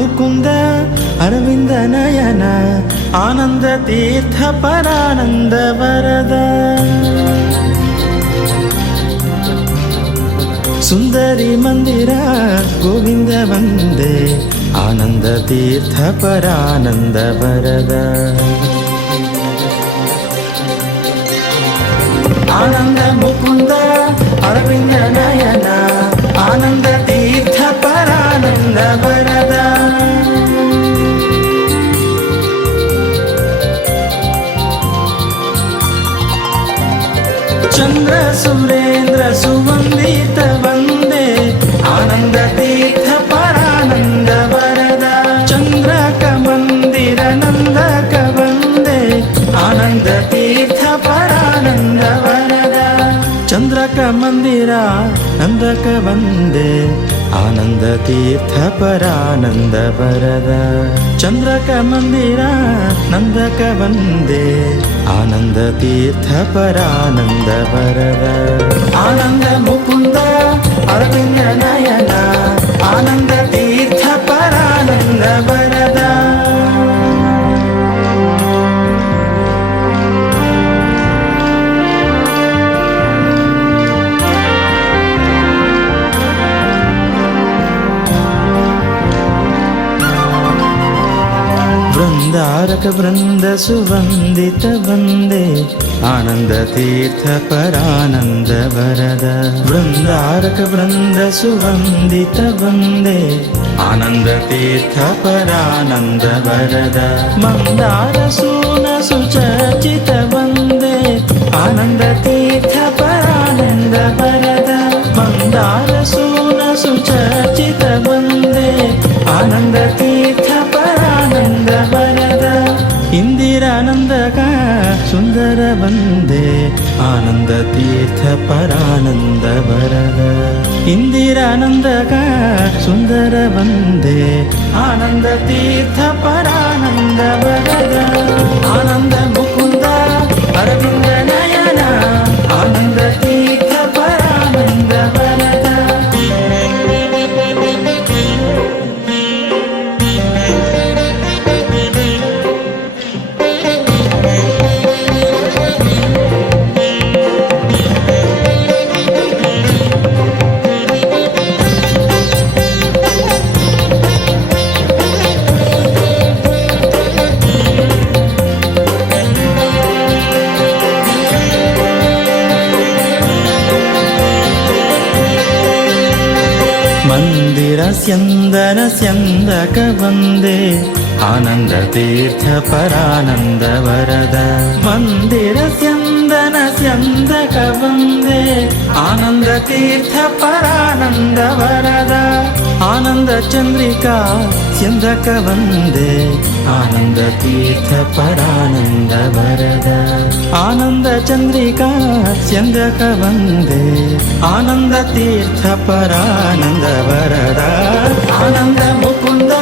ಮುಕುಂದ ಅರವಿಂದ ನಯನ ಆನಂದ ತೀರ್ಥ ಪರಾನಂದ ವರದ ಸುಂದರಿ ಮಂದಿರ ಗೋವಿಂದ ವಂದೇ ಆನಂದ ತೀರ್ಥ ಪರಾನಂದ ವರದ ಆನಂದ ಮುಕುಂದ ಅರವಿಂದ ನಯನ ಆನಂದ ತೀರ್ಥ ಪರಾನಂದ ವರದ ಚಂದ್ರ ಸುರೇಂದ್ರ ಸುವಂದಿತ ವಂದೇ ಆನಂದ ತೀರ್ಥ ಪರಾನಂದ ವರದ ಚಂದ್ರಕ ಮಂದಿರ ನಂದಕ ವಂದೇ ಆನಂದ ತೀರ್ಥ ಪರಾನಂದ ವರದ ಚಂದ್ರಕ ಮಂದಿರ ನಂದಕ ವಂದೇ ಆನಂದ ತೀರ್ಥ ಪರಾನಂದ ವರದ ಚಂದ್ರಕ ಮಂದಿರ ನಂದಕ ವಂದೇ ಆನಂದ ತೀರ್ಥ ಪರಾನಂದ ವರದ ಆನಂದ ಮುಕುಂದ ಅರವಿಂದ ನಯನ ಆನಂದ ತೀರ್ಥ ಪರಾನಂದ ವರದ ವೃಂದಾರಕ ವೃಂದ ಸುವಂದಿತ ವಂದೇ ಆನಂದ ತೀರ್ಥ ಪರಾನಂದ ವರದ ವೃಂದಾರಕ ವೃಂದ ಸುವಂದಿತ ವಂದೇ ಆನಂದ ತೀರ್ಥ ಪರಾನಂದ ವರದ ಮಂದಾರ ಸೂನ ಸುಚರ್ಚಿತ ವಂದೇ ಆನಂದ ತೀರ್ಥ ಪರಾನಂದ ವರದ ಮಂದಾರ ಸೂನ ಸುಚರ್ಚಿತ ವಂದೇ ಆನಂದ ತೀರ್ಥ ಪರಾನಂದ ವರದ ಇಂದಿರಾನಂದಕ ಸುಂದರ ವಂದೇ ಆನಂದ ತೀರ್ಥ ಪರಾನಂದ ವರದ ಇಂದಿರಾನಂದಕ ಸುಂದರ ವಂದೇ ಆನಂದ ತೀರ್ಥ ಪರಾನಂದ ವರದ ಆನಂದ ಮುಕುಂದ ಅರವಿಂದ ನಯನ ಆನಂದ ತೀರ್ಥ ಪರಾನಂದ ವರದ ಮಂದಿರ ಸ್ಯಂದನ ಸ್ಯಂದಕ ವಂದೇ ಆನಂದ ತೀರ್ಥ ಪರಾನಂದ ವರದ ಮಂದಿರ ಸ್ಯಂದನ ಸ್ಯಂದಕ ವಂದೇ ಆನಂದ ತೀರ್ಥ ಪರಾನಂದ ವರದ ಆನಂದ ಚಂದ್ರಿಕಾ ಸ್ಯಂದಕ ವಂದೇ ಆನಂದ ತೀರ್ಥ ಪರಾನಂದ ವರದ ಆನಂದ ಚಂದ್ರಿಕಾ ಸ್ಯಂದಕ ವಂದೇ ಆನಂದ ತೀರ್ಥ ಪರಾನಂದ ವರದ ಆನಂದ ಮುಕುಂದ